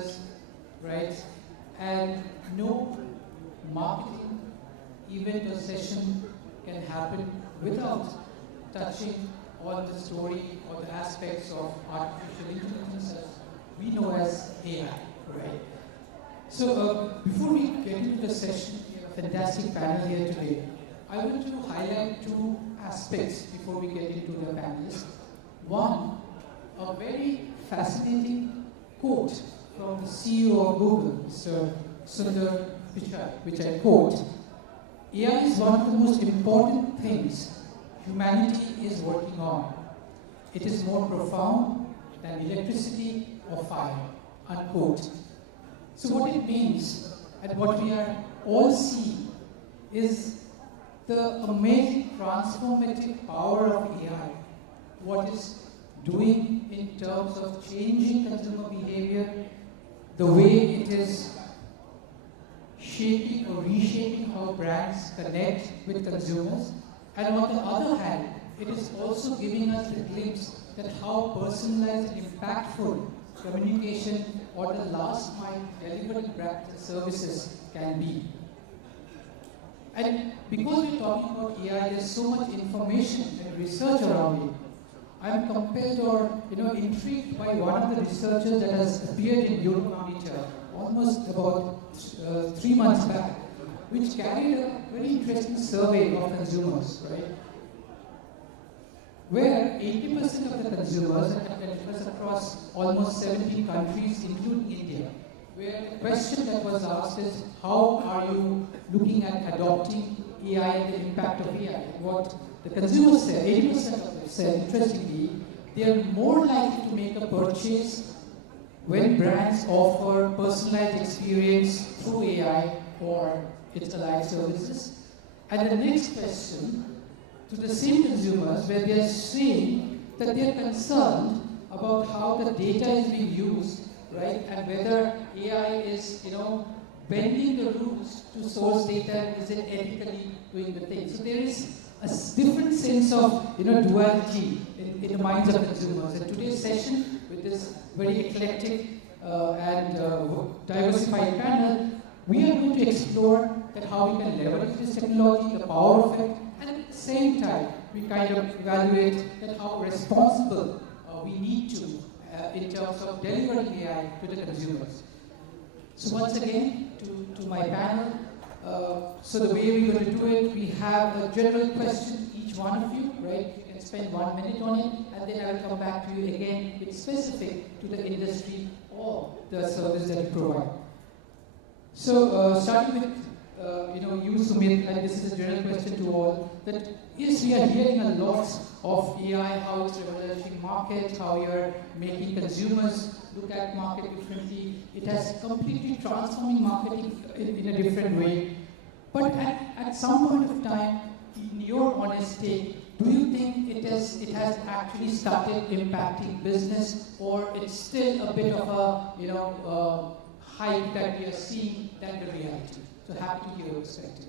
influencers, right? And no marketing event or session can happen without touching on the story or the aspects of artificial intelligence as we know as AI, right? So before we get into the session, we have a fantastic panel here today. I want to highlight two aspects before we get into the panelists. One, a very fascinating quote from the CEO of Google, Mr. Sundar Pichai, which I quote: "AI is one of the most important things humanity is working on. It is more profound than electricity or fire," unquote. So what it means, and what we are all seeing, is the amazing transformative power of AI, what it's doing in terms of changing consumer behavior, the way it is shaping or reshaping how brands connect with consumers, and on the other hand, it is also giving us a glimpse that how personalized and impactful communication or the last mile delivery brand services can be. And because we're talking about AI, there's so much information and research around it. I'm compelled or intrigued by one of the researchers that has appeared in Euromonitor almost about 3 months back, which carried a very interesting survey of consumers, right? Where 80% of the consumers, and it was across almost 17 countries, including India, where the question that was asked is, how are you looking at adopting AI and the impact of AI? What the consumers said, 80% of them said, interestingly, they are more likely to make a purchase when brands offer personalized experience through AI or its allied services. And the next question to the same consumers, where they are saying that they are concerned about how the data is being used, right, and whether AI is, bending the rules to source data, is it ethically doing the thing? So there is a different sense of, duality in the minds of consumers. And today's session, with this very eclectic and diversified panel, we are going to explore that how we can leverage this technology, the power of it, and at the same time, we kind of evaluate that how responsible we need to in terms of delivering AI to the consumers. So once again, to my panel, so the way we're going to do it, we have a general question, each one of you, right? You can spend 1 minute on it, and then I will come back to you again with specific to the industry or the service that you provide. So starting with you, Sumit, and this is a general question to all, that yes, we are hearing a lot of AI, how it's revolutionizing market, how you're making consumers look at market differently. It has completely transforming marketing in a different way. But at some point of time, in your honest take, do you think it has actually started impacting business, or it's still a bit of a hype that we are seeing than the reality? So happy to hear your perspective.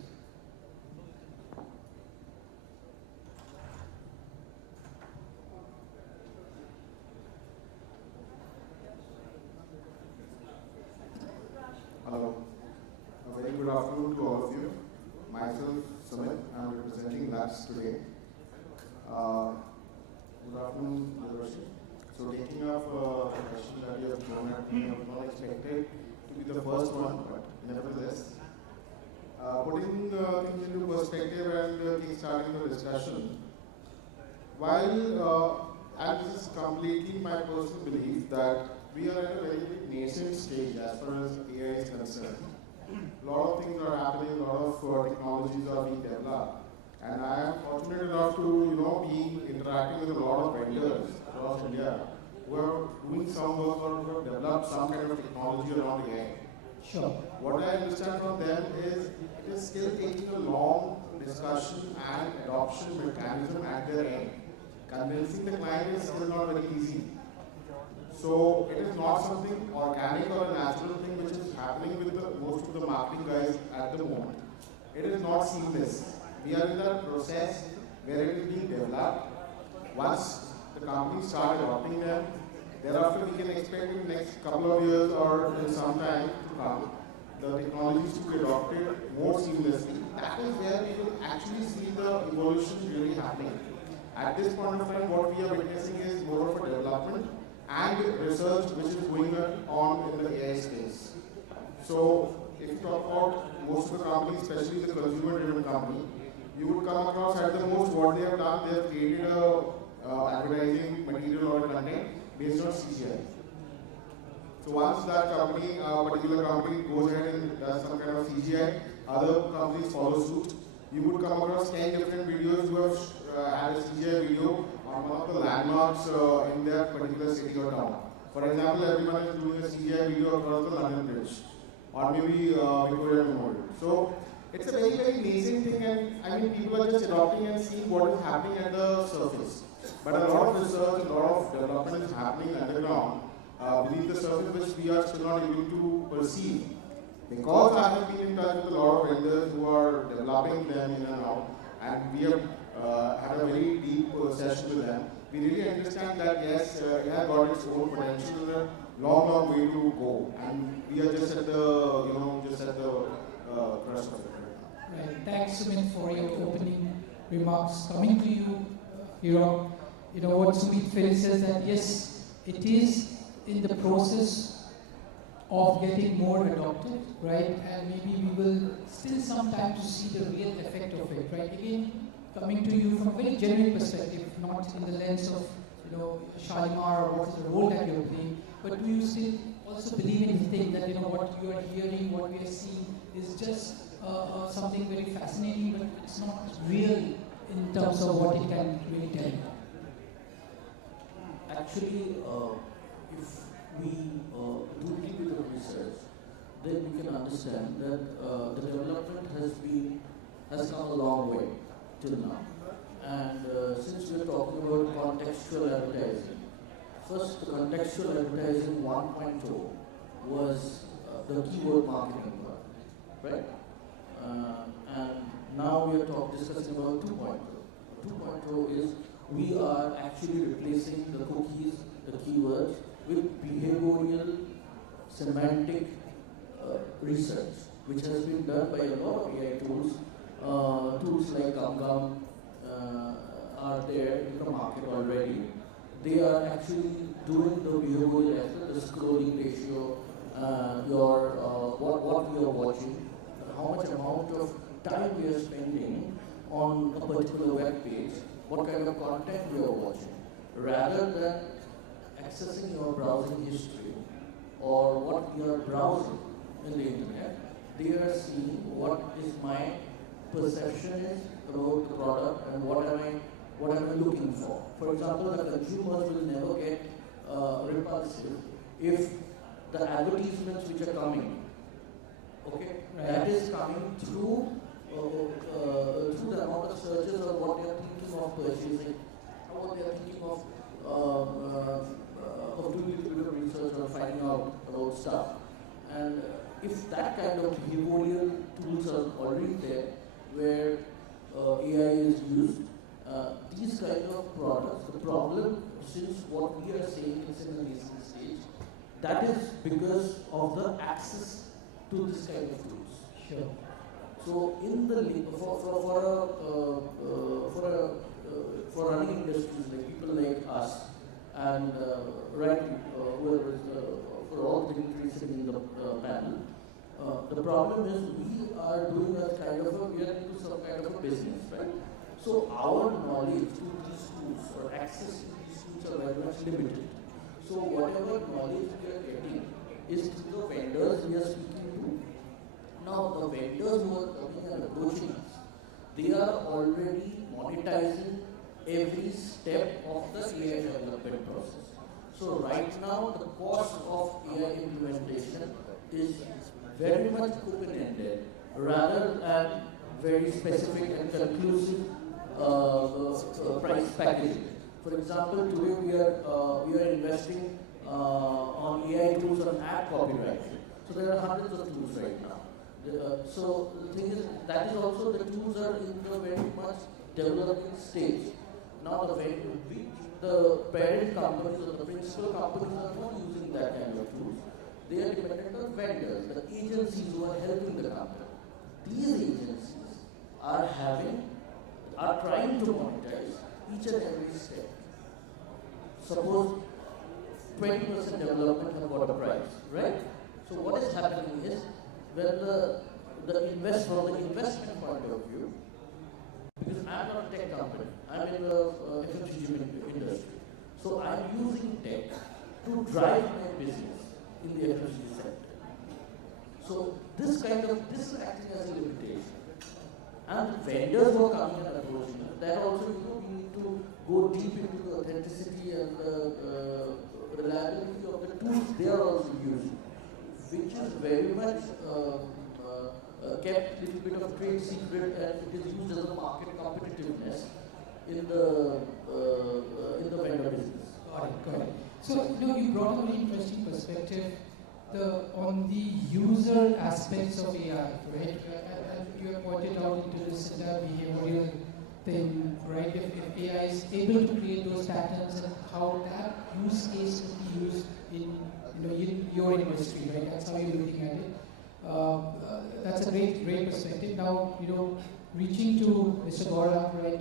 Hello. A very good afternoon to all of you. Myself, Sumit, I'm representing Labs today. Good afternoon, Adgully. So taking up the question that you have thrown at me, I was not expected to be the first one, but nevertheless, putting things into perspective and kickstarting the discussion, while, and this is completely my personal belief, that we are at a very nascent stage as far as AI is concerned. A lot of things are happening, a lot of technologies are being developed, and I am fortunate enough to be interacting with a lot of vendors across India who are doing some work or who have developed some kind of technology around AI. Sure. What I understand from them is it is still taking a long discussion and adoption mechanism at their end. Convincing the client is still not very easy. So it is not something organic or a natural thing which is happening with most of the marketing guys at the moment. It is not seamless. We are in that process where it is being developed. Once the companies start adopting them, Thereafter, we can expect in the next couple of years or in some time to come, the technologies to be adopted more seamlessly. That is where we will actually see the evolution really happening. At this point of time, what we are witnessing is more of a development and research which is going on in the AI space. So, if you talk about most of the companies, especially the consumer-driven company, you would come across at the most what they have done, they have created a advertising material or content based on CGI. So once that company, particular company goes ahead and does some kind of CGI, other companies follow suit. You would come across 10 different videos who have had a CGI video on one of the landmarks in their particular city or town. For example, everyone is doing a CGI video across the London Bridge, or maybe Victoria Memorial. So it's a very, very nascent thing, and I mean, people are just adopting and seeing what is happening at the surface. But a lot of research, a lot of development is happening underground, beneath the surface, which we are still not able to perceive. Because I have been in touch with a lot of vendors who are developing them in and out, and we have had a very deep session with them, we really understand that yes, it has got its own potential, and a long, long way to go, and we are just at the, just at the crust of it. Right. Thanks, Sumit, for your opening remarks. Coming to you, what Sumit Phil says that yes, it is in the process of getting more adopted, right? And maybe we will still some time to see the real effect of it, right? Again, coming to you from a very genuine perspective, not in the lens of, Shalimar or what's the role that you're playing, but do you still also believe in the thing that, what you are hearing, what we are seeing is just something very fascinating, but it's not real in terms of what it can really tell you? Actually, if we do a little bit of research, then we can understand that the development has come a long way till now. And since we are talking about contextual advertising, first the contextual advertising 1.0 was the keyword marketing part, right? And now we are discussing about 2.0. 2.0 is we are actually replacing the cookies, the keywords, with behavioral semantic research, which has been done by a lot of AI tools. Tools like Gum are there in the market already. They are actually doing the behavioral aspect, the scrolling ratio, what we are watching, how much amount of time we are spending on a particular web page, what kind of content we are watching, rather than accessing your browsing history or what you are browsing in the internet. They are seeing what is my perception is about the product and what am I looking for. For example, the consumers will never get repulsive if the advertisements which are coming, that is coming through the amount of searches or what they are thinking of purchasing, or what they are thinking of doing a bit of research or finding out about stuff. And if that kind of behavioral tools are already there, where AI is used, these kind of products, the problem, since what we are saying is in a nascent stage, that is because of the access to this kind of tools. Sure. So in the for running industries like people like us and whoever is for all the dignitaries sitting in the panel, the problem is we are doing we are into some kind of a business, right? So our knowledge to these tools or access to these tools are very much limited. So whatever knowledge we are getting is through the vendors we are speaking to. Now the vendors who are coming and approaching us, they are already monetizing every step of the AI development process. So right now the cost of AI implementation is very much open-ended rather than very specific and conclusive price packaging. For example, today we are investing on AI tools on ad copywriting. So there are hundreds of tools right now. So the thing is, that is also the tools are in the very much developing stage. Now the very big the parent companies or the principal companies are not using that kind of tools. They are dependent on vendors, the agencies who are helping the company. These agencies are trying to monetize each and every step. Suppose 20% development have got a price, right? So what is happening is, when from the investment point of view, because I'm not a tech company, I'm in the FMCG industry. So I'm using tech to drive my business in the FMCG sector. So this is acting as a limitation. And vendors who are coming and approaching us, that also we need to go deep into the authenticity and the reliability of the tools they are also using, which is very much kept a little bit of trade secret, and it is used as a market competitiveness in the vendor business. Got it. So, you brought a very interesting perspective on the user aspects of AI, right? And you have pointed out into this entire behavioral thing, right? If AI is able to create those patterns and how that use case will be used in your industry, right? That's how you're looking at it. That's a great perspective. Now, reaching to Mr. Gaurav, right?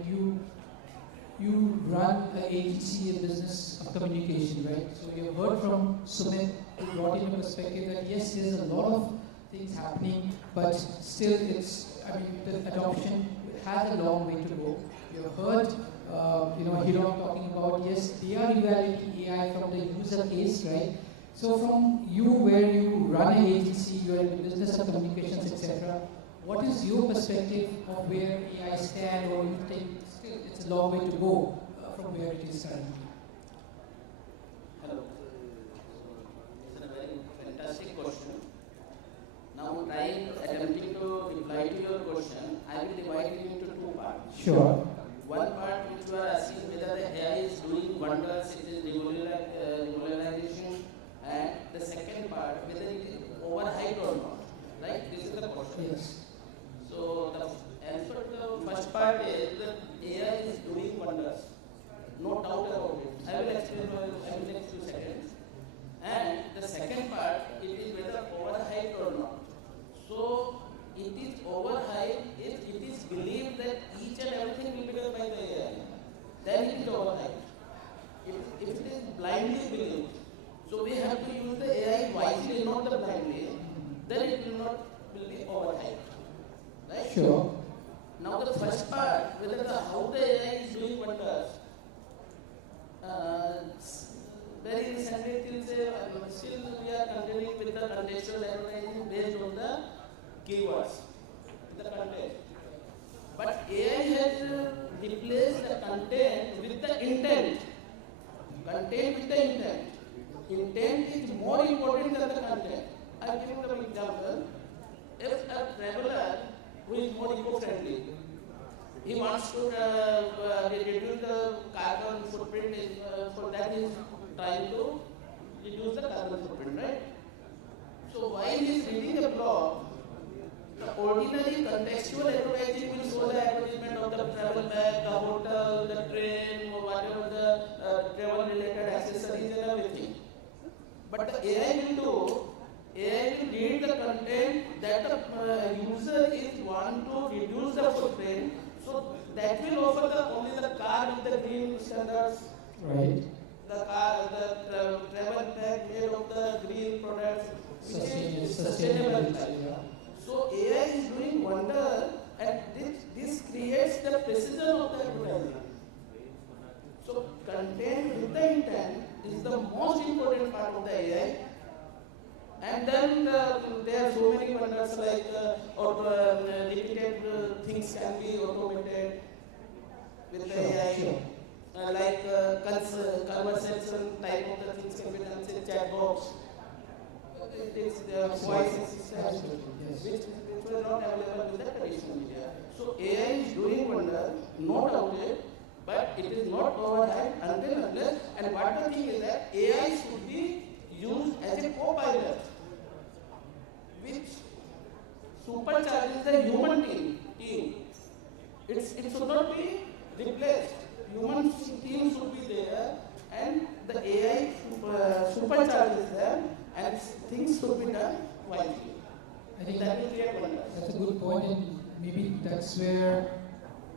You run an agency in business of communication, right? So you've heard from Sumit, who brought in a perspective that yes, there's a lot of things happening, but still the adoption has a long way to go. You've heard, Hiram talking about, yes, they are evaluating AI from the user case, right? So from you, where you run an agency, you're in the business of communications, etc., what is your perspective of where AI stands, or you think still it's a long way to go from where it is currently? Hello. It's a very fantastic question. Now, attempting to reply to your question, I will divide it into two parts. Sure. One part which you are asking whether the AI is doing wonders, it is revolutionization, and the second part whether it is overhyped or not. Right? This is the question. Yes. So the answer to the first part is that AI is doing wonders. No doubt about it. I will explain in the next few seconds. And the second part, it is whether overhyped or not. So it is overhyped if it is believed that each and everything will be done by the AI. Then it is overhyped. If it is blindly believed, so we have to use the AI wisely, not the blindly, then it will not be overhyped. Right? Sure. Now the first part, whether how the AI is doing wonders, very recently still we are continuing with the contextual advertising based on the keywords, the content. But AI has replaced the content with the intent. Content with the intent. Intent is more important than the content. I will give you an example. If a traveler who is more eco-friendly, he wants to reduce the carbon footprint, for that he is trying to reduce the carbon footprint, right? So while he is reading a blog, the ordinary contextual advertising will show the advertisement of the travel bag, the hotel, the train, or whatever the travel-related accessories and everything. But the AI will read the content that the user is want to reduce the footprint, so that will offer only the car with the green standards. Right. The travel bag made of the green products, which is sustainable. Yeah. So AI is doing wonder, and this creates the precision of the advertising. So content with the intent is the most important part of the AI. And then there are so many wonders like repeated things can be automated with the AI. Sure. Like conversation type of the things can be done with chat box. It is voice assistant, Yes. which were not available with the traditional media. So AI is doing wonder, no doubt it, but it is not overhyped unless, and what the thing is that AI should be used as a co-pilot, which supercharges the human team. It should not be replaced. Human team should be there things should be done wisely. I think That will create wonders. that's a good point, and maybe that's where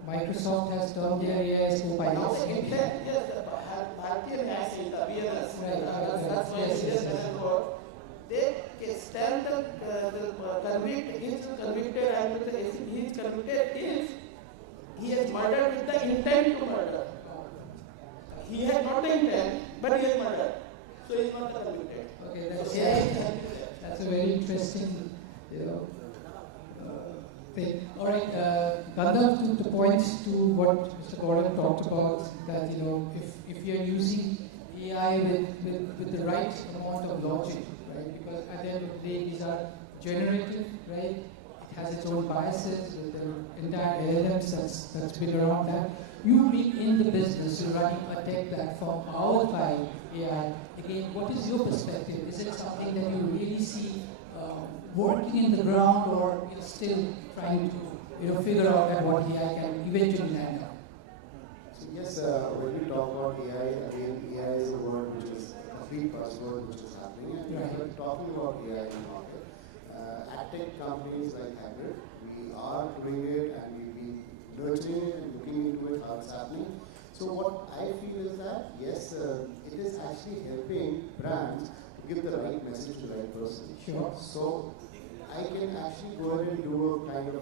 Microsoft has termed their AI as Now, co-pilots. in fact, yes, the Bharatiya Gas Center, BNS, Right. that's why Yes, it is yes. for. They stand the convict, he is convicted, and with the, he is convicted if he has murdered with the intent to murder. He had not the intent, but he has murdered. So he is not convicted. Okay, So that's, AI is helping there. that's a very interesting, thing. All right, Gandalf, to point to what Mr. Gordon talked about, that if you're using AI with the right amount of logic, right? Because at the end of the day, these are generative, right? It has its own biases with the entire LLMs that's been around that. You being in the business, you're running a tech platform powered by AI. Again, what is your perspective? Is it something that you really see working in the ground, or you're still trying to figure out that what AI can eventually land on? So yes, when we talk about AI, again, AI is a word which is a complete buzzword which is happening. And Right. we're talking about AI in the market. Ad-tech companies like Hybrid, we are doing it and we've been nurturing it and looking into it, how it's happening. So what I feel is that, yes, it is actually helping brands to give the right message to the right person. Sure. So I can actually go ahead and do a kind of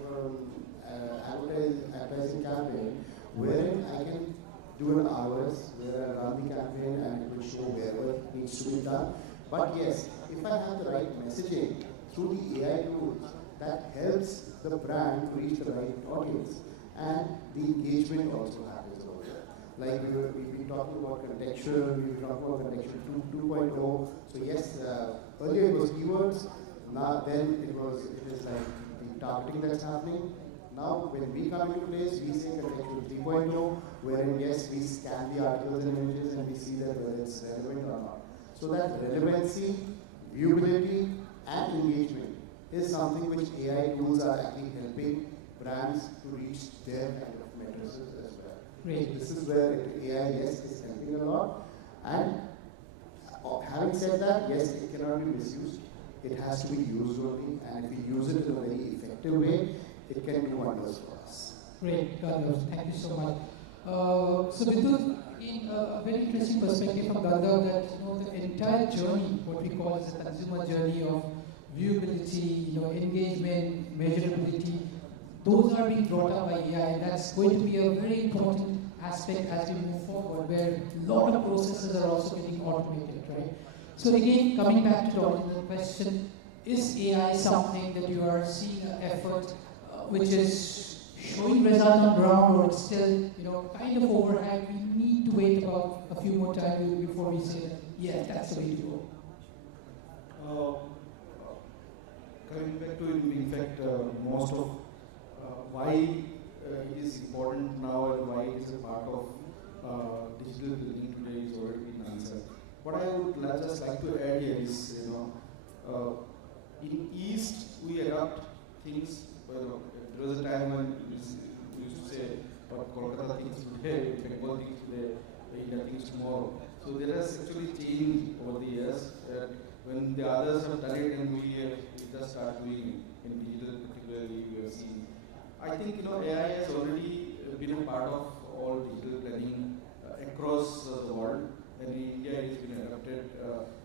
advertising campaign wherein I can do an ROS where I run the campaign and it will show wherever it needs to be done. But yes, if I have the right messaging through the AI tools, that helps the brand to reach the right audience, and the engagement also happens over there. Like we've been talking about contextual, we've been talking about contextual 2.0. So yes, earlier it was keywords. Now then it is like the targeting that's happening. Now when we come into place, we say contextual 3.0, wherein yes, we scan the articles and images and we see that whether it's relevant or not. So that relevancy, viewability, and engagement is something which AI tools are actually helping brands to reach their kind of matrices as well. Great. So this is where AI, yes, is helping a lot. And having said that, yes, it cannot be misused. It has to be used only, and if we use it in a very effective way, it can do wonders for us. Great, Gandalf. Thank you so much. So Vidhu, in a very interesting perspective from Gandalf, that the entire journey, what we call as the consumer journey of viewability, engagement, measurability, those are being brought up by AI, and that's going to be a very important aspect as we move forward, where a lot of processes are also getting automated, right? So again, coming back to the original question, is AI something that you are seeing an effort which is showing result on ground, or it's still kind of overhang? We need to wait about a few more times before we say that, yeah, that's the way to go. Coming back to, in fact, most of why it is important now and why it is a part of digital building today is already been answered. What I would just like to add here is, in East we adopt things. There was a time when we used to say, "But Kolkata thinks today, Bengal thinks today, India thinks tomorrow." So there has actually changed over the years. When the others have done it and we just start doing it, in digital particularly, we have seen. I think AI has already been a part of all digital planning across the world, and in India it has been adopted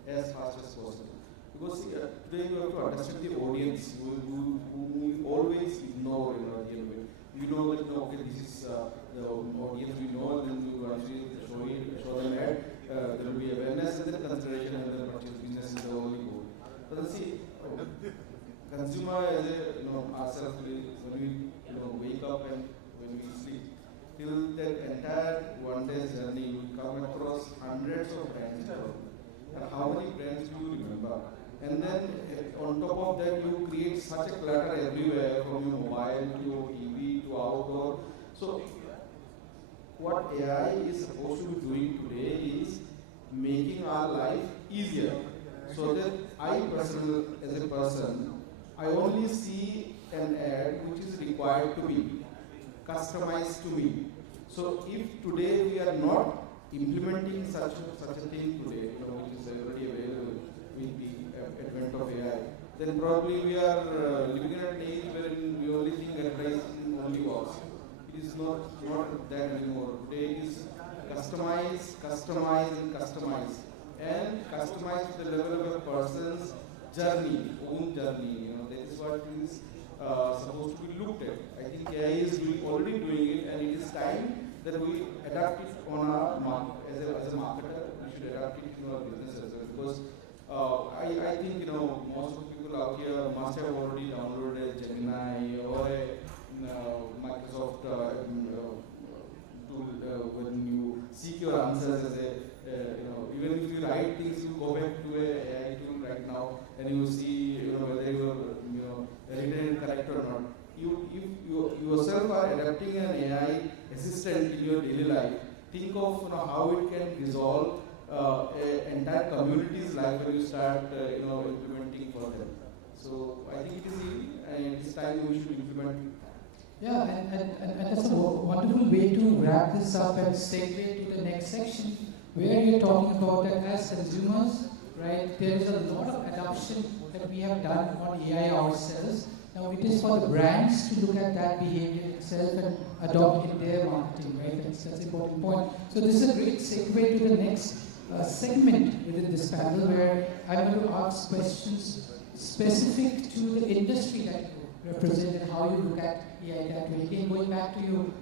as fast as possible. Because today you have to understand the audience who we always ignore in our real way. You know that okay, this is the audience we know, then we will actually show them ad. There will be awareness and then consideration and then purchase. Business is the only goal. But then see, consumer as a ourselves, when we wake up and when we sleep, till that entire one day's journey, we come across hundreds of brands. And how many brands do you remember? And then on top of that, you create such a clutter everywhere, from your mobile to your TV to outdoor. So what AI is supposed to be doing today is making our life easier. So that I personally, as a person, I only see an ad which is required to be customized to me. So if today we are not implementing such a thing today, which is already available with the advent of AI, then probably we are living in an age wherein we only think advertising only works. It is not that anymore. Today it is customize, customize, and customize. And customize to the level of a person's journey, own journey. That is what is supposed to be looked at. I think AI is already doing it, and it is time that we adapt it on our market. As a marketer, we should adapt it in our business as well. Because I think most of the people out here must have already downloaded a Gemini or a Microsoft tool when you seek your answers as a even if you write things, you go back to a AI tool right now and you see whether you written it correct or not. You yourself are adapting an AI assistant in your daily life. Think of how it can resolve an entire community's life when you start implementing for them. So I think it is easy and it's time we should implement it. Yeah, and that's a wonderful way to wrap this up and segue to the next section, where you're talking about that as consumers, right, there is a lot of adoption that we have done on AI ourselves. Now it is for the brands to look at that behavior itself and adopt it in their marketing, right? That's an important point. So this is a great segue to the next segment within this panel, where I'm going to ask questions specific to the industry that you represent and how you look at AI that way. Again, going back to you,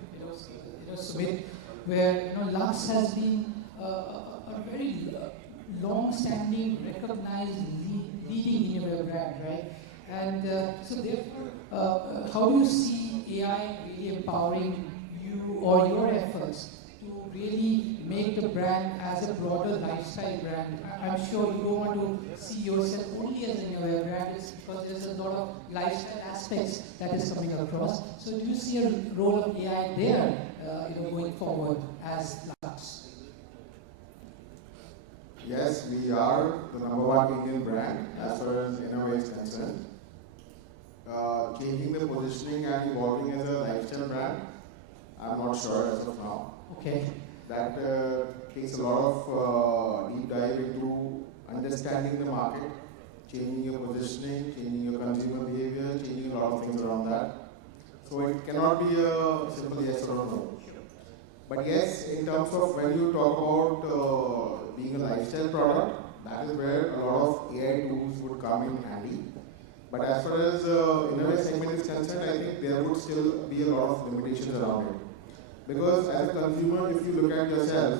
Sumit, where Lux has been a very long-standing, recognized, leading innovative brand, right? And so therefore, how do you see AI really empowering you or your efforts to really make the brand as a broader lifestyle brand? I'm sure you don't want to see yourself only as an innovative brand, because there's a lot of lifestyle aspects that is coming across. So do you see a role of AI there, going forward as Lux? Yes, we are the #1 Indian brand as far as innovation is concerned. Changing the positioning and evolving as a lifestyle brand, I'm not sure as of now. Okay. That takes a lot of deep dive into understanding the market, changing your positioning, changing your consumer behavior, changing a lot of things around that. So it cannot be a simple yes or no. But yes, in terms of when you talk about being a lifestyle product, that is where a lot of AI tools would come in handy. But as far as innovative segment is concerned, I think there would still be a lot of limitations around it. Because as a consumer, if you look at yourself,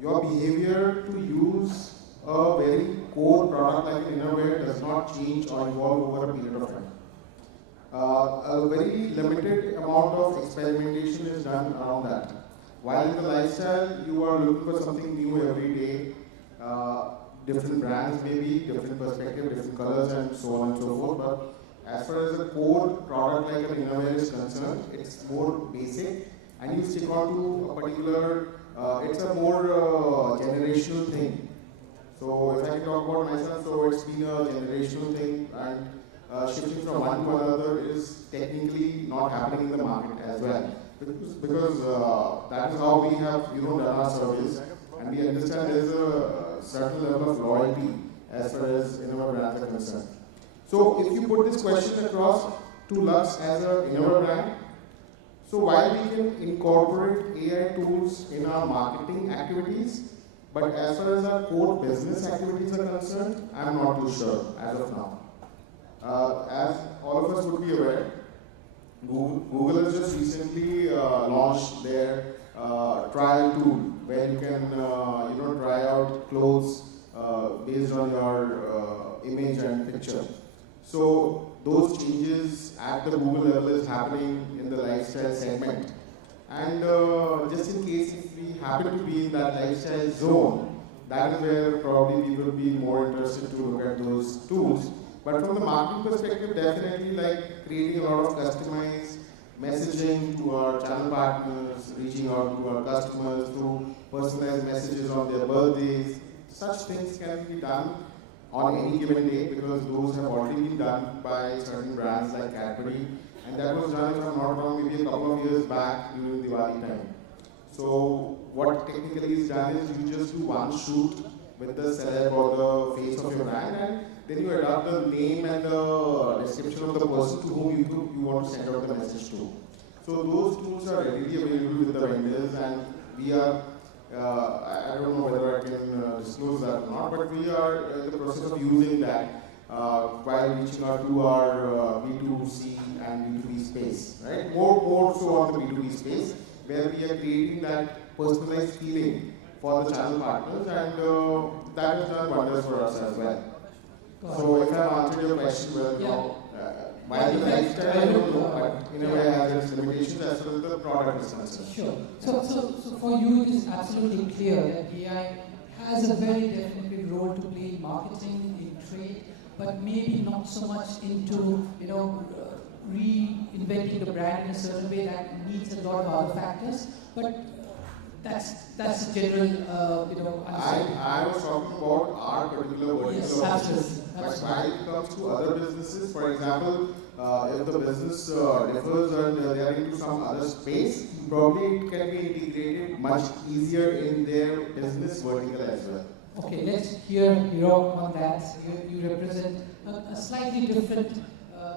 your behavior to use a very core product like an innovator does not change or evolve over a period of time. A very limited amount of experimentation is done around that. While in the lifestyle, you are looking for something new every day, different brands maybe, different perspective, different colors and so on and so forth. But as far as a core product like an innovator is concerned, it's more basic and you stick on to a particular, it's a more generational thing. So if I can talk about myself, so it's been a generational thing, and shifting from one to another is technically not happening in the market as well. Because that is how we have done our service, and we understand there is a certain level of loyalty as far as innovative brands are concerned. So if you put this question across to Lux as an innovative brand, so while we can incorporate AI tools in our marketing activities, but as far as our core business activities are concerned, I'm not too sure as of now. As all of us would be aware, Google has just recently launched their trial tool where you can try out clothes based on your image and picture. So those changes at the Google level is happening in the lifestyle segment. And just in case if we happen to be in that lifestyle zone, that is where probably we will be more interested to look at those tools. But from the marketing perspective, definitely like creating a lot of customized messaging to our channel partners, reaching out to our customers through personalized messages on their birthdays. Such things can be done on any given day because those have already been done by certain brands like Adgully. And that was done, if I'm not wrong, maybe a couple of years back during Diwali time. So what technically is done is you just do one shoot with the celeb or the face of your brand, and then you adopt the name and the description of the person to whom you want to send out the message to. So those tools are readily available with the vendors, and we are, I don't know whether I can disclose that or not, but we are in the process of using that while reaching out to our B2C and B2B space, right? More so on the B2B space, where we are creating that personalized feeling for the channel partners, and that has done wonders for us as well. So if I've answered your question well, why the lifestyle, I don't know, but in a way has its limitations as far as the product is concerned. Sure. So for you, it is absolutely clear that AI has a very definite role to play in marketing, in trade, but maybe not so much into reinventing the brand in a certain way that needs a lot of other factors. But that's a general answer. I was talking about our particular vertical. Yes, absolutely. But when it comes to other businesses, for example, if the business differs and they are into some other space, probably it can be integrated much easier in their business vertical as well. Okay, let's hear Hiro on that. You represent a slightly different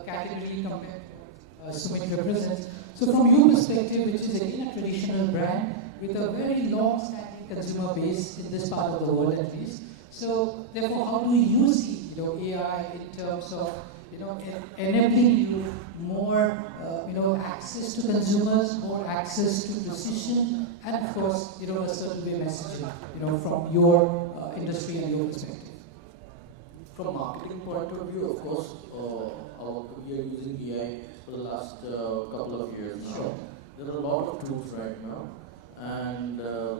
category compared to what Sumit represents. So from your perspective, which is again a traditional brand with a very long-standing consumer base in this part of the world at least. So therefore, how do you see AI in terms of enabling you more access to consumers, more access to decision, and of course a certain way messaging from your industry and your perspective. From a marketing point of view, of course, we are using AI for the last couple of years now. Sure. There are a lot of tools right now, and for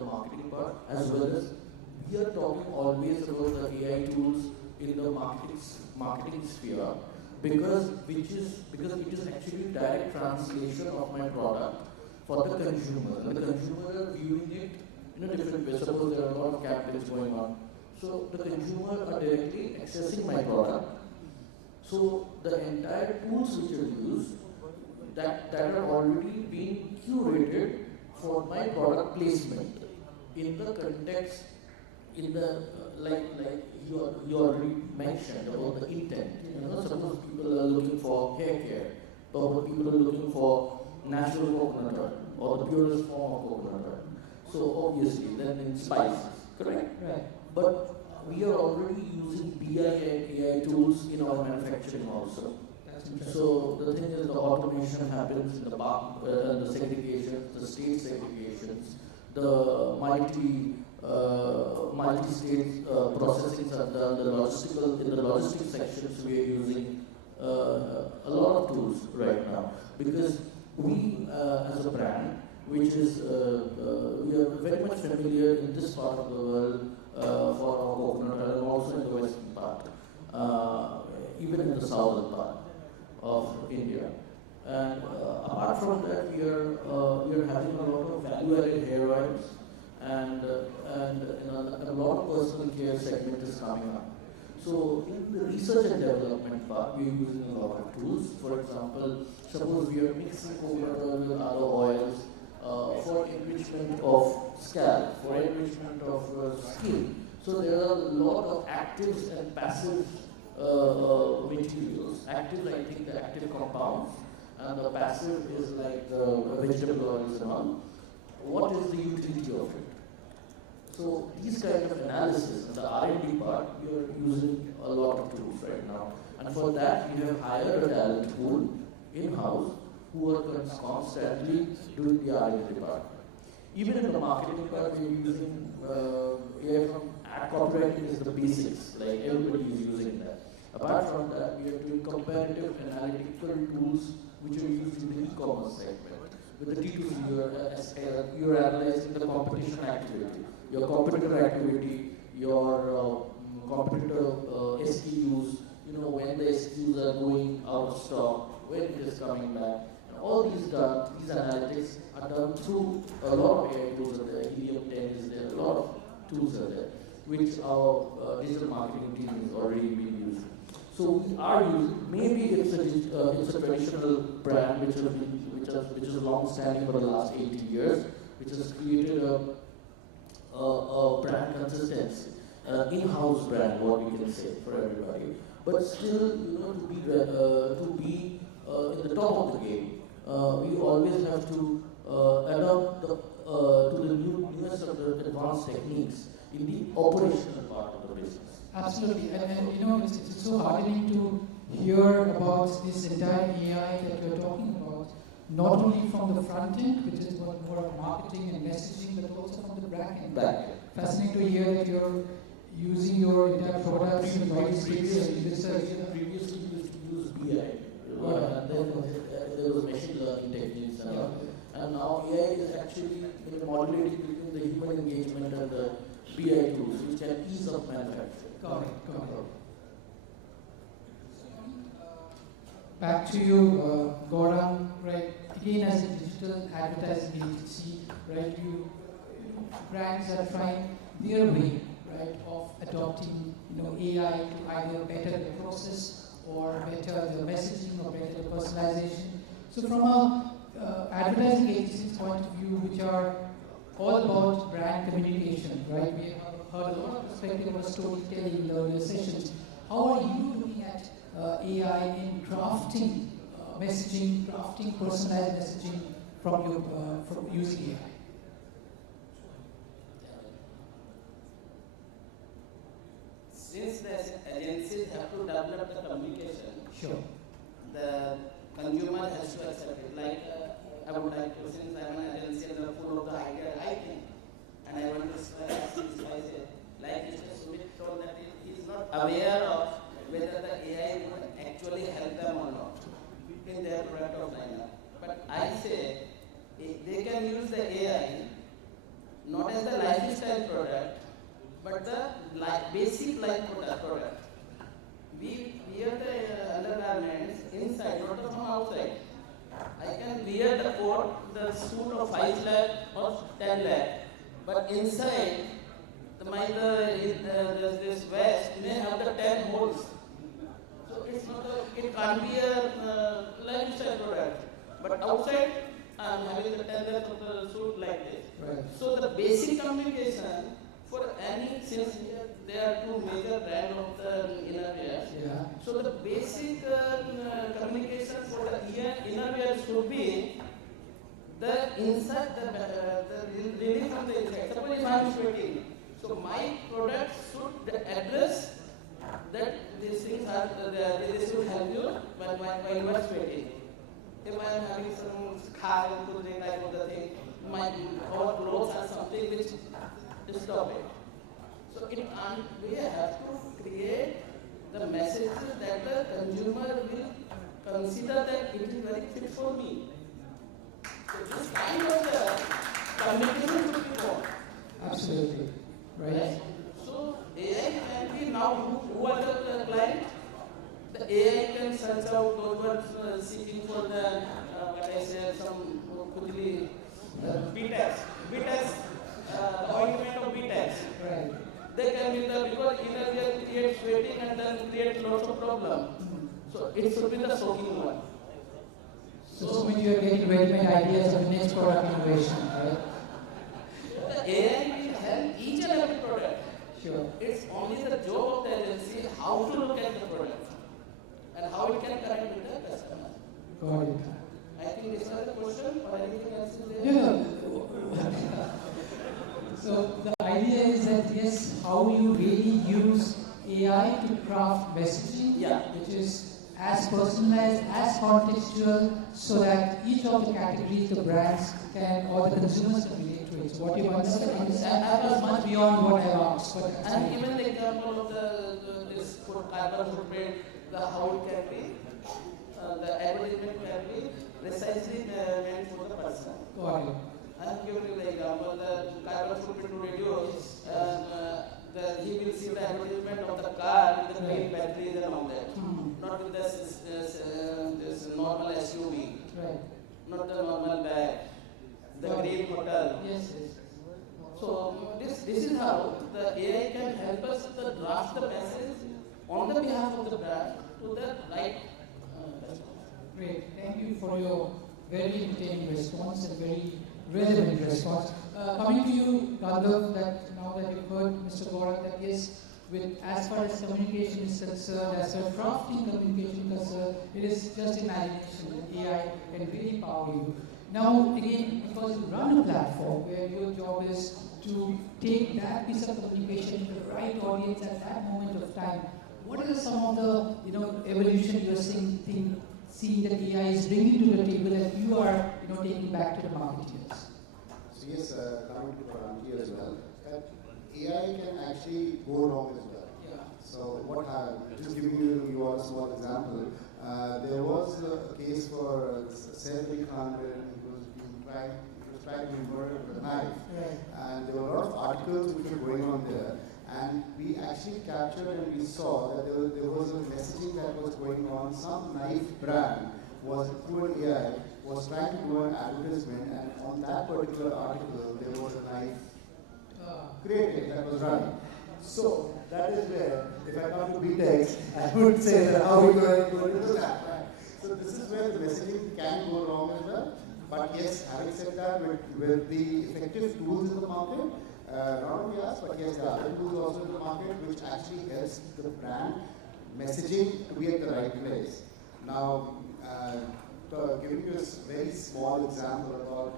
the marketing part, as well as we are talking always about the AI tools in the marketing sphere, because it is actually direct translation of my product for the consumer, and the consumer are viewing it in a different way. Suppose there are a lot of campaigns going on, so the consumer are directly accessing my product. So the entire tools which are used that are already being curated for my product placement in the context, in the like you already mentioned about the intent. Suppose people are looking for hair care, or people are looking for natural coconut oil or the purest form of coconut oil. So obviously, then in spices, correct? Right. But we are already using BI and AI tools in our manufacturing also. So the thing is, the automation happens in the the segregation, the state segregations, the multi-state processings are done. In the logistics sections, we are using a lot of tools right now, because we as a brand, which is we are very much familiar in this part of the world for our coconut oil, and also in the western part, even in the southern part of India. And apart from that, we are having a lot of value-added hair oils, and a lot of personal care segment is coming up. So in the research and development part, we are using a lot of tools. For example, suppose we are mixing coconut oil with other oils for enrichment of scalp, for enrichment of skin. So there are a lot of actives and passive materials. Active, I think the active compounds, and the passive is like the vegetable oils and all. What is the utility of it? So these kind of analysis, the R&D part, we are using a lot of tools right now. And for that, we have hired a talent pool in-house who are constantly doing the R&D part. Even in the marketing part, we are using AI from ad copywriting is the basics, like everybody is using that. Apart from that, we are doing comparative analytical tools which are used in the e-commerce segment. With the D2C, you are analyzing the competition activity, your competitor activity, your competitor SKUs, when the SKUs are going out of stock, when it is coming back. And all these analytics are done through a lot of AI tools. There, Helium 10 is there, a lot of tools are there, which our digital marketing team is already being used. So we are using, maybe it's a traditional brand which is long standing for the last 80 years, which has created a brand consistency, in-house brand, what we can say for everybody, but still, to be in the top of the game, we always have to adopt to the newest of the advanced techniques in the operational part of the business. Absolutely, and it's so heartening to hear about this entire AI that you're talking about, not only from the front end, which is more of marketing and messaging, but also from the back end. Fascinating to hear that you're using your entire products and Previously used to use BI, and then there was machine learning techniques, and now AI is actually modulating between the human engagement and the BI tools, which can ease up manufacturing. Got it. Back to you, Gaurang, right? Again, as a digital advertising agency, right? Brands are trying their way, right, of adopting, AI to either better the process or better the messaging or better the personalization. So, from a advertising agency's point of view, which are all about brand communication, right? We have heard a lot of perspective about storytelling in the earlier sessions. How are you looking at AI in crafting messaging, crafting personalized messaging from using AI? Since the agencies have to develop the communication, Sure. the consumer has to accept it. Like, I would like to, since I'm an agency and I'm full of the idea I think, and I want to say, like Mr. Sumit told that he is not aware of whether the AI would actually help them or not in their product or lineup. But I say, they can use the AI not as the lifestyle product, but the basic life product. We wear the undergarments inside, not from outside. I can wear the coat, the suit of 5 lakh or 10 lakh, but inside, there's this vest may have the 10 holes. So it can't be a lifestyle product. But outside, I'm having the 10 lakhs of the suit like this. Right. So the basic communication for any, since there are 2 major brands of the innerwear. Yeah. So the basic communication for the innerwear should be the inside, the reading from the inside. Suppose if I am sweating, so my product should address that these things are, this will help you when you are sweating. If I am having some scar into the type of the thing, our clothes are something which stop it. So we have to create the messages that the consumer will consider that it is very fit for me. So this kind of the communication should be more. Absolutely. Right. So AI can be now, who are the client? The AI can search out those who are seeking for the, some quickly, B-tax, ointment of B-tax. Right. They can be because innerwear creates sweating and then create lots of problems. So it should be the soaking one. So Sumit, you are getting ready-made ideas of the next product innovation, right? The AI will help each and every product. Sure. It's only the job of the agency how to look at the product and how it can connect with the customer. Got it. I think this was the question or anything else is there? Yeah. So the idea is that yes, how you really use AI to craft messaging, which is as personalized, as contextual, so that each of the categories, the brands can, or the consumers can relate to it. So what you understand, that was much beyond what I asked. And even the example of this carbon footprint, how it can be, the advertisement can be precisely meant for the person. Got it. I have given you the example, the carbon footprint to reduce, he will see the advertisement of the car with the green batteries and all that. Not with this normal SUV. Right. Not the normal bag. The green hotel. Yes. So this is how the AI can help us to draft the message on the behalf of the brand to the right customer. Great. Thank you for your very entertaining response and very relevant response. Coming to you, Gandalf, that now that you've heard Mr. Gaurav, that yes, with as far as communication is concerned, as far as crafting communication is concerned, it is just imagination that AI can really power you. Now, again, because you run a platform where your job is to take that piece of communication to the right audience at that moment of time, what are some of the evolution you're seeing that AI is bringing to the table that you are taking back to the marketeers? So yes, coming to Paranti as well, AI can actually go wrong as well. Yeah. So what just giving you a small example, there was a case for Saif Ali Khan where he was trying to be murdered with a knife. Right. And there were a lot of articles which were going on there. And we actually captured and we saw that there was a messaging that was going on. Some knife brand was through an AI was trying to do an advertisement, and on that particular article there was a knife created that was running. So that is where, if I come to BTEX, I would say that how we going to do that, right? So this is where the messaging can go wrong as well. But yes, having said that, with the effective tools in the market, not only us, but yes, there are other tools also in the market which actually helps the brand messaging to be at the right place. Now, giving you a very small example about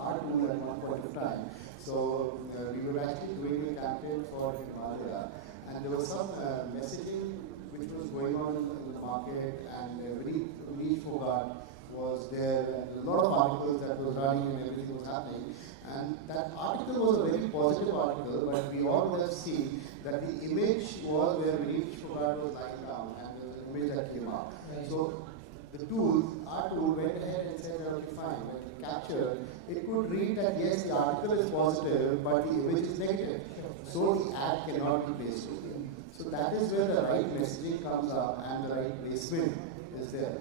our tool at one point of time. So we were actually doing a campaign for Himalaya, and there was some messaging which was going on in the market, and Manish Fogart was there, and a lot of articles that was running and everything was happening. And that article was a very positive article, but we all would have seen that the image was where Manish Fogart was lying down, and there was an image that came out. Right. So the tool, our tool, went ahead and said, okay, fine, when we captured, it could read that yes, the article is positive, but the image is negative. So the ad cannot be placed over here. So that is where the right messaging comes up and the right placement is there.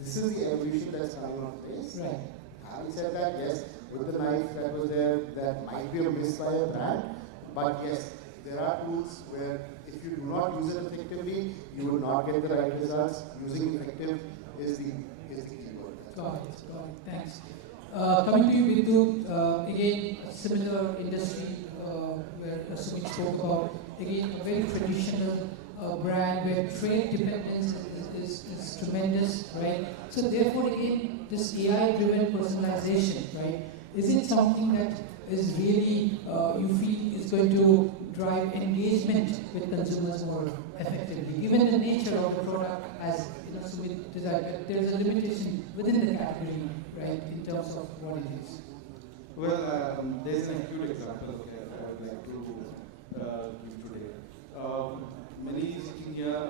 This is the evolution that's coming on place. Right. Having said that, yes, with the knife that was there, that might be a miss by a brand, but yes, there are tools where if you do not use it effectively, you will not get the right results. Using effective is the keyword. Got it, thanks. Coming to you, Vidhu, again, a similar industry where Sumit spoke about, again, a very traditional brand where trade dependence is tremendous, right? So therefore, again, this AI-driven personalization, right? Is it something that is really, you feel is going to drive engagement with consumers more effectively, given the nature of the product as Sumit desired, there is a limitation within the category, right, in terms of what it is? Well, there's an acute example I would like to give today. Many sitting here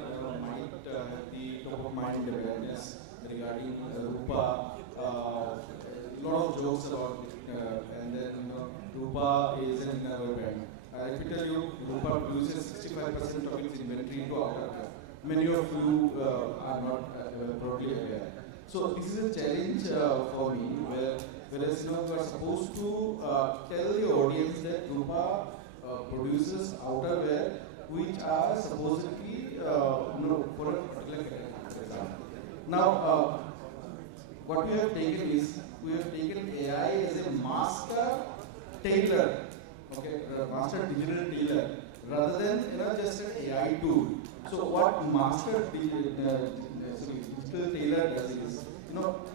might have the top of mind awareness regarding Rupa. A lot of jokes about it, and then Rupa is an innerwear brand. Let me tell you, Rupa produces 65% of its inventory into outerwear. Many of you are not broadly aware. So this is a challenge for me, whereas you are supposed to tell the audience that Rupa produces outerwear which are supposedly for a particular example. Now, what we have taken is we have taken AI as a master tailor, okay, master digital tailor, rather than just an AI tool. So what master digital tailor does is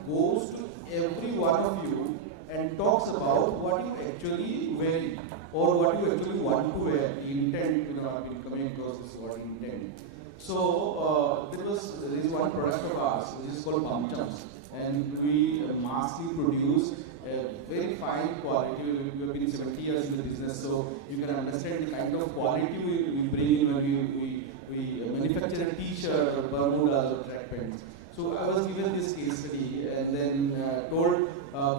goes to every one of you and talks about what you actually wear or what you actually want to wear. Intent, I've been coming across this word intent. So there is one product of ours which is called Pump Chumps, and we massively produce a very fine quality. We have been 70 years in the business, so you can understand the kind of quality we bring in when we manufacture a t-shirt or Bermudas or track pants. So I was given this case study and then told,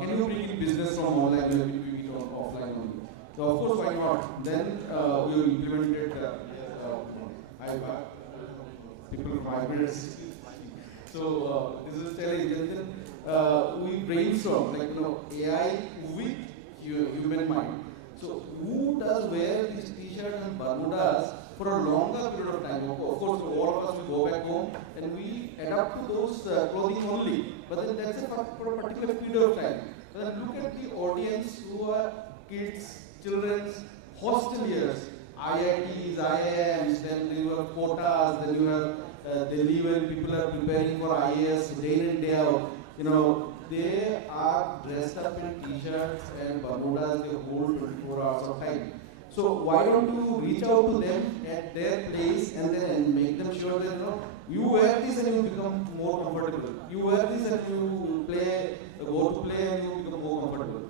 can you bring in business from online, we from offline only? So of course, why not? Then we implemented people hybrid. So this is a challenge. And then we brainstorm, AI with human mind. So who does wear these t-shirts and Bermudas for a longer period of time? Of course, all of us will go back home and we adapt to those clothing only. But then that's for a particular period of time. But then look at the audience who are kids, children, hosteliers, IITs, IIMs, then you have quotas, then you have Delhi when people are preparing for IAS day in and day out. You know, they are dressed up in t-shirts and Bermudas the whole 24 hours of time. So why don't you reach out to them at their place and then make them sure that you wear this and you become more comfortable. You wear this and you go to play and you become more comfortable.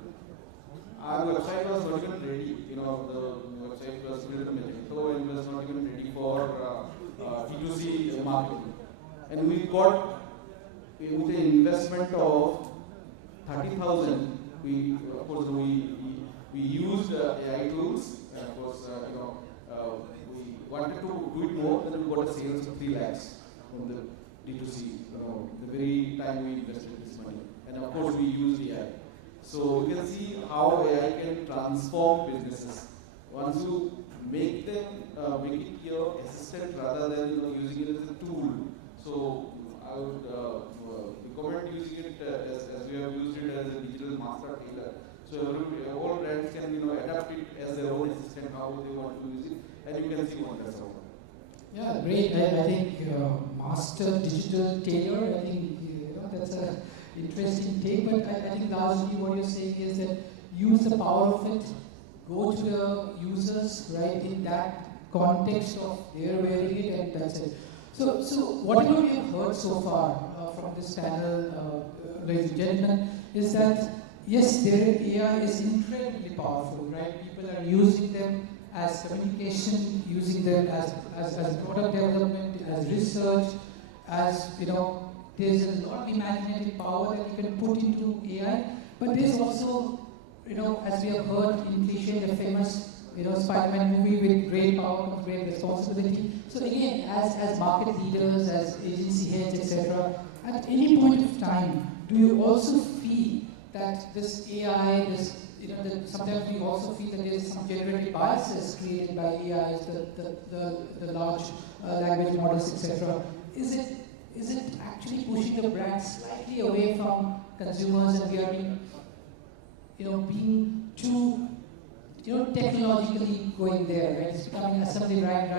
Our website was not even ready. The website was built in Magento and was not even ready for D2C marketing. And we got with an investment of 30,000. We used AI tools. And of course, we wanted to do it more, then we got a sales of 3 lakhs from the D2C, the very time we invested this money. And of course, we used AI. So you can see how AI can transform businesses. Once you make them, make it your assistant rather than using it as a tool. So I would recommend using it as we have used it as a digital master tailor. So all brands can adapt it as their own assistant, how they want to use it, and you can see wonders out. Yeah, great. I think master digital tailor. I think that's an interesting take. But I think largely what you're saying is that use the power of it, go to the users, right, in that context of their wearing it, and that's it. So whatever we have heard so far from this panel, ladies and gentlemen, is that yes, their AI is incredibly powerful, right? People are using them as communication, using them as product development, as research, as there's a lot of imaginative power that you can put into AI, but there's also, as we have heard in cliche, the famous Spider-Man movie, with great power comes great responsibility. So again, as market leaders, as agency heads, etc., at any point of time, do you also feel that this AI, sometimes we also feel that there is some generative biases created by AIs, the large language models, etc. Is it actually pushing the brands slightly away from consumers, and we are being too technologically going there, right? It's becoming assembly line,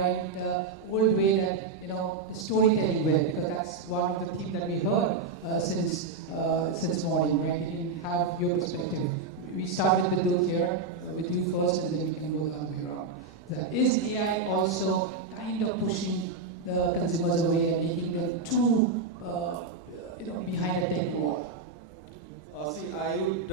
old way that the storytelling way, because that's one of the themes that we heard since morning, right? You can have your perspective. We start with Adgully here, with you first, and then we can go down the way around. Is AI also kind of pushing the consumers away and making them too, behind a tech wall? I would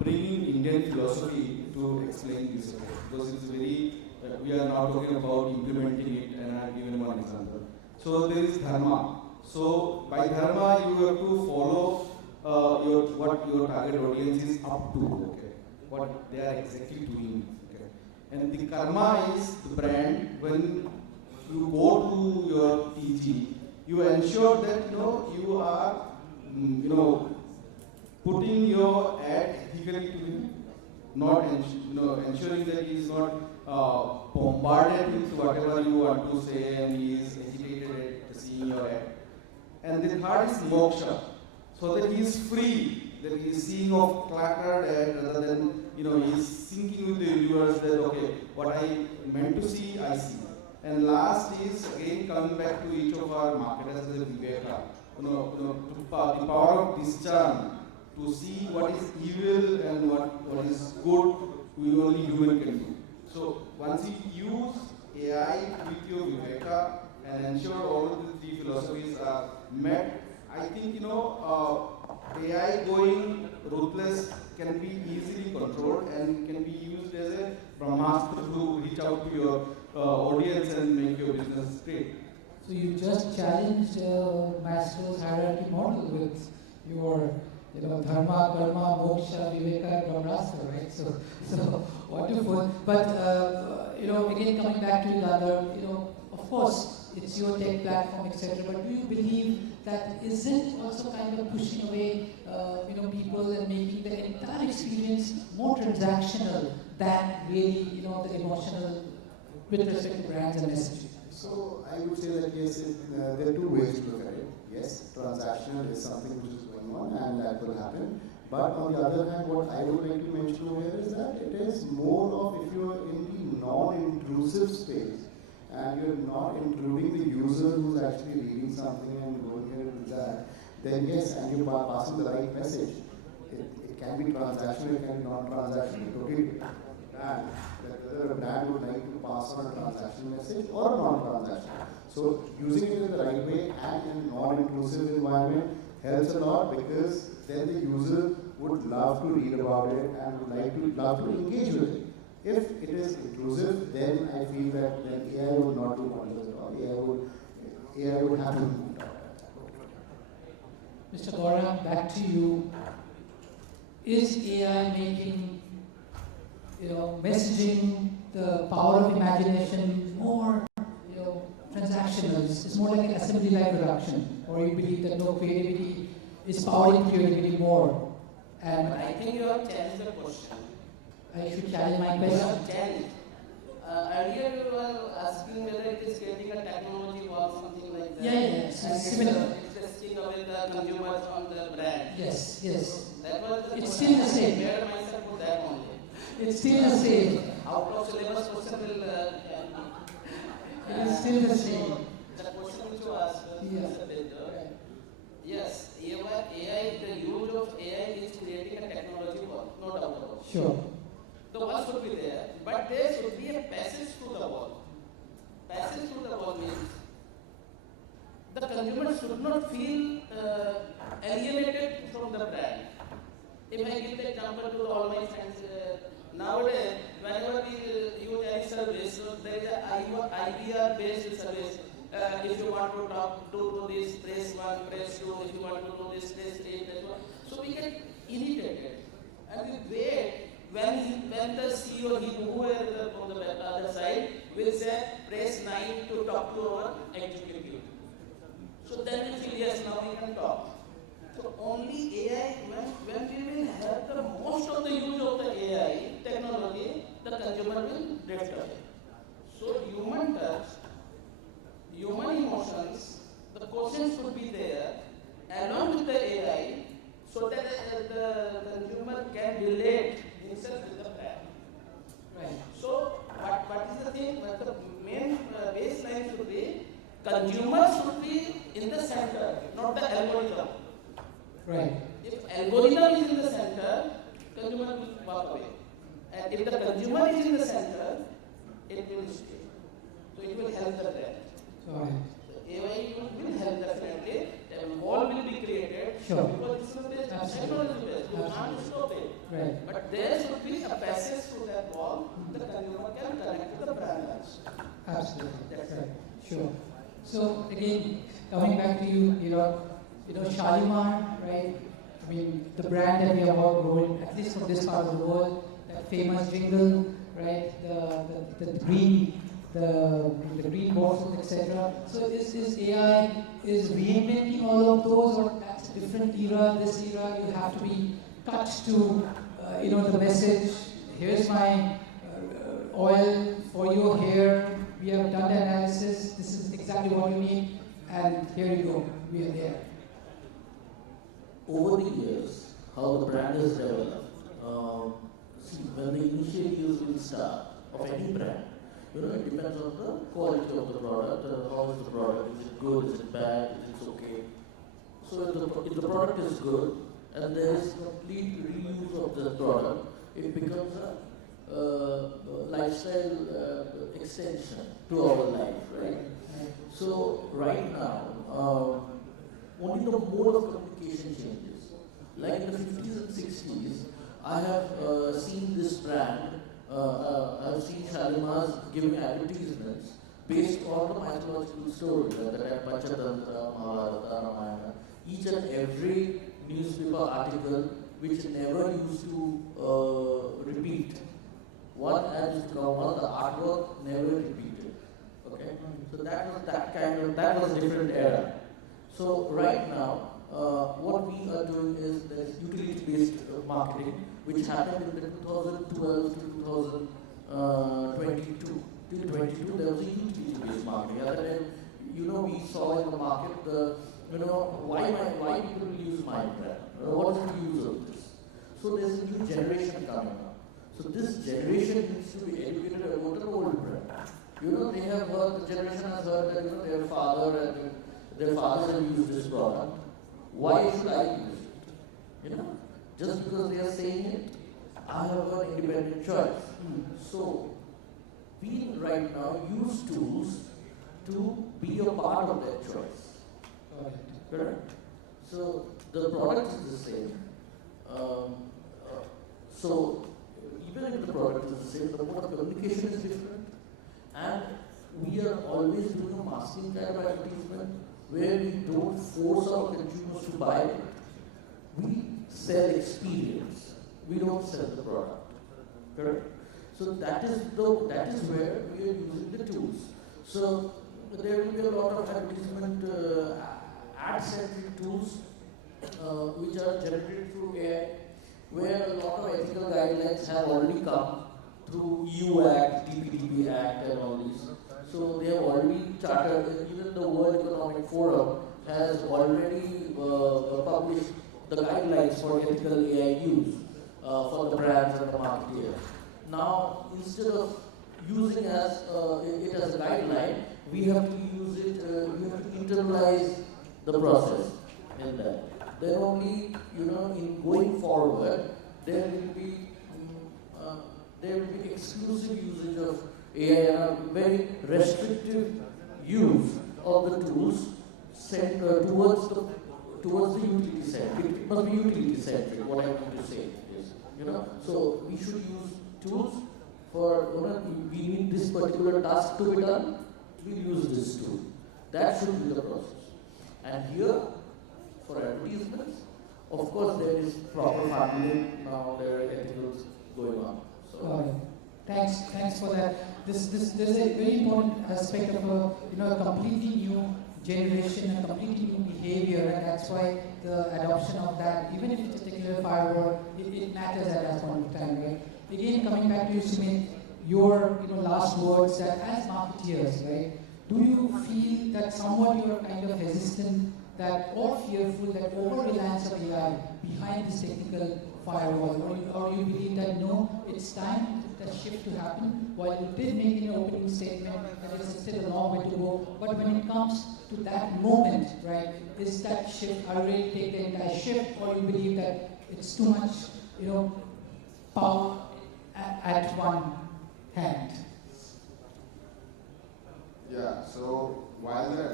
bring in Indian philosophy to explain this, because it's very, we are now talking about implementing it, and I've given one example. So there is dharma. So by dharma, you have to follow what your target audience is up to, okay? What they are exactly doing, okay? And the karma is the brand. When you go to your TG, you ensure that you are putting your ad ethically to him, not ensuring that he is not bombarded with whatever you want to say and he is agitated at seeing your ad. And the third is moksha, so that he is free, that he is seeing of cluttered ad rather than he is syncing with the universe that okay, what I meant to see, I see. And last is again coming back to each of our marketers as a viveka, the power of discern, to see what is evil and what is good, only human can do. So once you use AI with your viveka and ensure all of the 3 philosophies are met, I think AI going ruthless can be easily controlled and can be used as a brahmastra to reach out to your audience and make your business great. So you just challenged Maslow's hierarchy model with your dharma, karma, moksha, viveka, brahmastra, right? So wonderful. But again, coming back to the other, of course, it's your tech platform, etc. But do you believe that is it also kind of pushing away, people and making the entire experience more transactional than really, the emotional with respect to brands and messaging? So I would say that yes, there are 2 ways to look at it. Yes, transactional is something which is going on and that will happen. But on the other hand, what I would like to mention over here is that it is more of if you're in the non-intrusive space and you're not intruding the user who's actually reading something and going here and that, then yes, and you're passing the right message. It can be transactional, it can be non-transactional, totally brand. Whether a brand would like to pass on a transactional message or a non-transactional. So using it in the right way and in a non-intrusive environment helps a lot, because then the user would love to read about it and would love to engage with it. If it is intrusive, then I feel that then AI would not do wonders at all. AI would have to move out. Mr. Gaura, back to you. Is AI making, messaging, the power of imagination more, transactional? It's more like an assembly-line production, or you believe that no, creativity is powering creativity more? And I think you have changed the question. I should challenge my You question. have changed. Earlier you were asking whether it is creating a technology or something like that. Yes, And similar. it's testing away the consumers on the brand. Yes. That was the It's question. still the same. I prepared myself for that only. It's still the same. Out of syllabus question will It is still the same. The question which you asked, Mr. Pedro, yes, AI, the use of AI is creating a technology wall, no doubt about it. Sure. The wall should be there, but there should be a passage through the wall. Passage through the wall means the consumer should not feel alienated from the brand. If I give the example to all my friends, nowadays, whenever we use any service, so there is an IVR based service. If you want to do this, press 1, press 2, if you want to do this, press 3, press 1. So we get irritated. And we wait when the CEO, whoever on the other side, will say, press 9 to talk to our executive. So then we feel, yes, now we can talk. So only AI, when we will have the most of the use of the AI technology, the consumer will drift away. So human touch, human emotions, the questions should be there along with the AI, so that the consumer can relate himself with the brand. Right. So what is the thing? What the main baseline should be, consumer should be in the center, not the algorithm. Right. If algorithm is in the center, consumer will walk away. And if the consumer is in the center, it will stay. So it will help the brand. All right. AI will help definitely. A wall will be created. Sure. Because this is based Absolutely. technology based. You can't stop it. Right. But there should be a passage through that wall. The consumer can connect to the brand also. Absolutely. That's Right. Sure. So again, coming back to you, Shalimar, right? I mean, the brand that we have all grown, at least from this part of the world, that famous jingle, right? The green, the green bottles, etc. So is AI is reinventing all of those, or that's a different era? This era, you have to be touched to, the message. Here's my oil for your hair. We have done the analysis. This is exactly what you need, and here you go. We are there. Over the years, how the brand has developed, when the initiatives will start of any brand, it depends on the quality of the product, how is the product, is it good, is it bad, is it okay. So if the product is good and there is complete reuse of the product, it becomes a lifestyle extension to our life, right? So right now, only the mode of communication changes. Like in the 50s and 60s, I have seen this brand, I have seen Shalimars giving advertisements based on the mythological story, that Panchatantra, Mahabharata, Ramayana, each and every newspaper article which never used to repeat. One ad used to come on, the artwork never repeated. Okay? So that was a different era. So right now, what we are doing is there's utility-based marketing, which happened in the 2012 to 2022. Till 22, there was a utility-based marketing. At that time, we saw in the market why people will use my brand. What is the use of this? So there's a new generation coming up. So this generation needs to be educated about the old brand. They have heard, the generation has heard that their father and their fathers have used this product. Why should I use it? Just because they are saying it, I have an independent choice. So we right now use tools to be a part of that choice. Correct? So the product is the same. So even if the product is the same, the mode of communication is different. And we are always doing a masking kind of advertisement where we don't force our consumers to buy it. We sell experience. We don't sell the product. Correct? So that is where we are using the tools. So there will be a lot of advertisement ad-centric tools which are generated through AI, where a lot of ethical guidelines have already come through EU Act, DPDP Act and all these. So they have already chartered, even the World Economic Forum has already published the guidelines for ethical AI use for the brands and the marketeers. Now, instead of using it as a guideline, we have to use it, we have to internalize the process in that. Then only, in going forward, there will be exclusive usage of AI and a very restrictive use of the tools sent towards the utility centric. It must be utility centric. What I want to say is, so we should use tools for we need this particular task to be done. We use this tool. That should be the process. And here, for advertisements, of course, there is proper funding. Now there are ethicals going on. So. Thanks for that. There's a very important aspect of a completely new generation, a completely new behavior, and that's why the adoption of that, even if it's a particular firewall, it matters at that point of time, right? Again, coming back to you, Sumit, your last words that as marketeers, right? Do you feel that somewhat you're kind of hesitant that or fearful that over-reliance of AI behind this technical firewall, or you believe that no, it's time for that shift to happen? While you did make in your opening statement that it's still a long way to go, but when it comes to that moment, right, is that shift, are you ready to take the entire shift, or you believe that it's too much, power at one hand? Yeah, so while the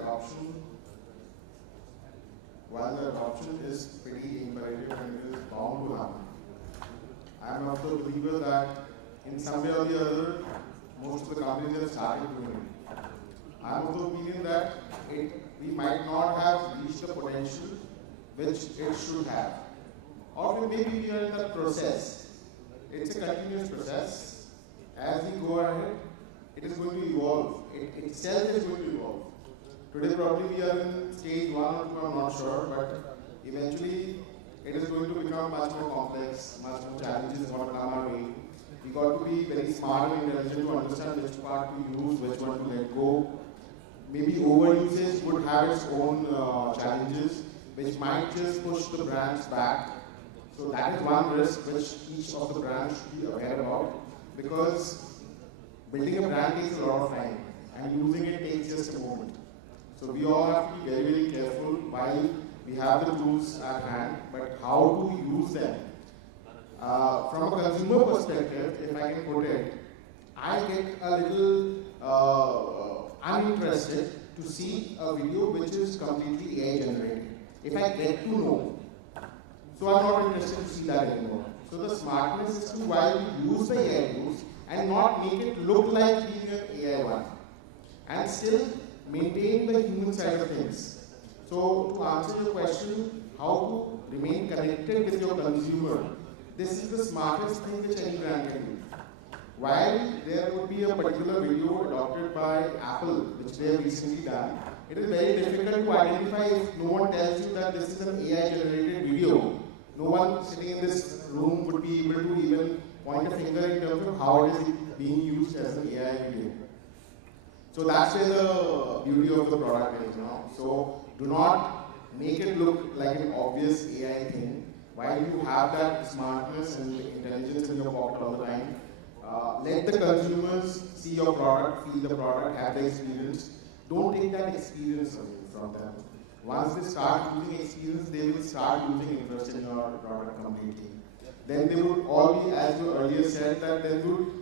adoption is pretty imperative and it is bound to happen, I'm of the believer that in some way or the other, most of the companies have started doing it. I'm of the opinion that we might not have reached the potential which it should have. Or maybe we are in that process. It's a continuous process. As we go ahead, it is going to evolve. It itself is going to evolve. Today probably we are in stage 1 or 2, I'm not sure, but eventually it is going to become much more complex, much more challenges is going to come our way. We got to be very smart and intelligent to understand which part to use, which one to let go. Maybe overusage would have its own challenges, which might just push the brands back. So that is one risk which each of the brands should be aware about, because building a brand takes a lot of time and using it takes just a moment. So we all have to be very, very careful while we have the tools at hand, but how to use them. From a consumer perspective, if I can put it, I get a little uninterested to see a video which is completely AI generated. If I get to know, so I'm not interested to see that anymore. So the smartness is to while we use the AI tools and not make it look like being an AI one, and still maintain the human side of things. So to answer your question, how to remain connected with your consumer, this is the smartest thing which any brand can do. While there would be a particular video adopted by Apple, which they have recently done, it is very difficult to identify if no one tells you that this is an AI generated video. No one sitting in this room would be able to even point a finger in terms of how it is being used as an AI video. So that's where the beauty of the product is now. So do not make it look like an obvious AI thing, while you have that smartness and intelligence in your pocket all the time, let the consumers see your product, feel the product, have the experience. Don't take that experience away from them. Once they start using experience, they will start losing interest in your product completely. Then they would all be, as you earlier said, that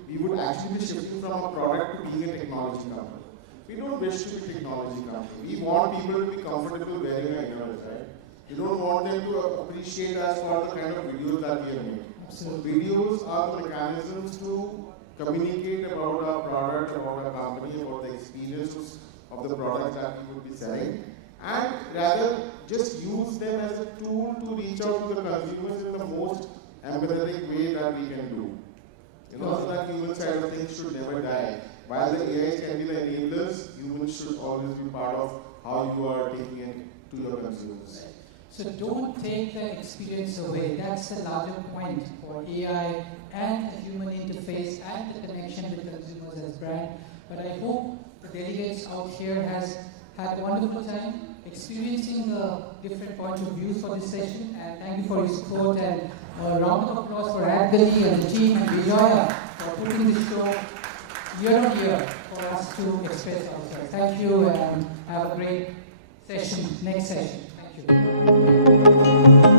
we would actually be shifting from a product to being a technology company. We don't wish to be a technology company. We want people to be comfortable wearing our ears, right? We don't want them to appreciate us for the kind of videos that we have made. Absolutely. Videos are the mechanisms to communicate about our product, about our company, about the experiences of the products that we would be selling, and rather just use them as a tool to reach out to the consumers in the most empathetic way that we can do. So that human side of things should never die. While the AIs can be the enablers, humans should always be part of how you are taking it to your consumers. So don't take the experience away. That's the larger point for AI and the human interface and the connection with consumers as brand. But I hope the delegates out here has had a wonderful time experiencing the different points of view for this session. And thank you for your support, and a round of applause for Adgully and the team and Vijaya for putting this show year on year for us to express ourselves. Thank you, and have a great session, next session. Thank you.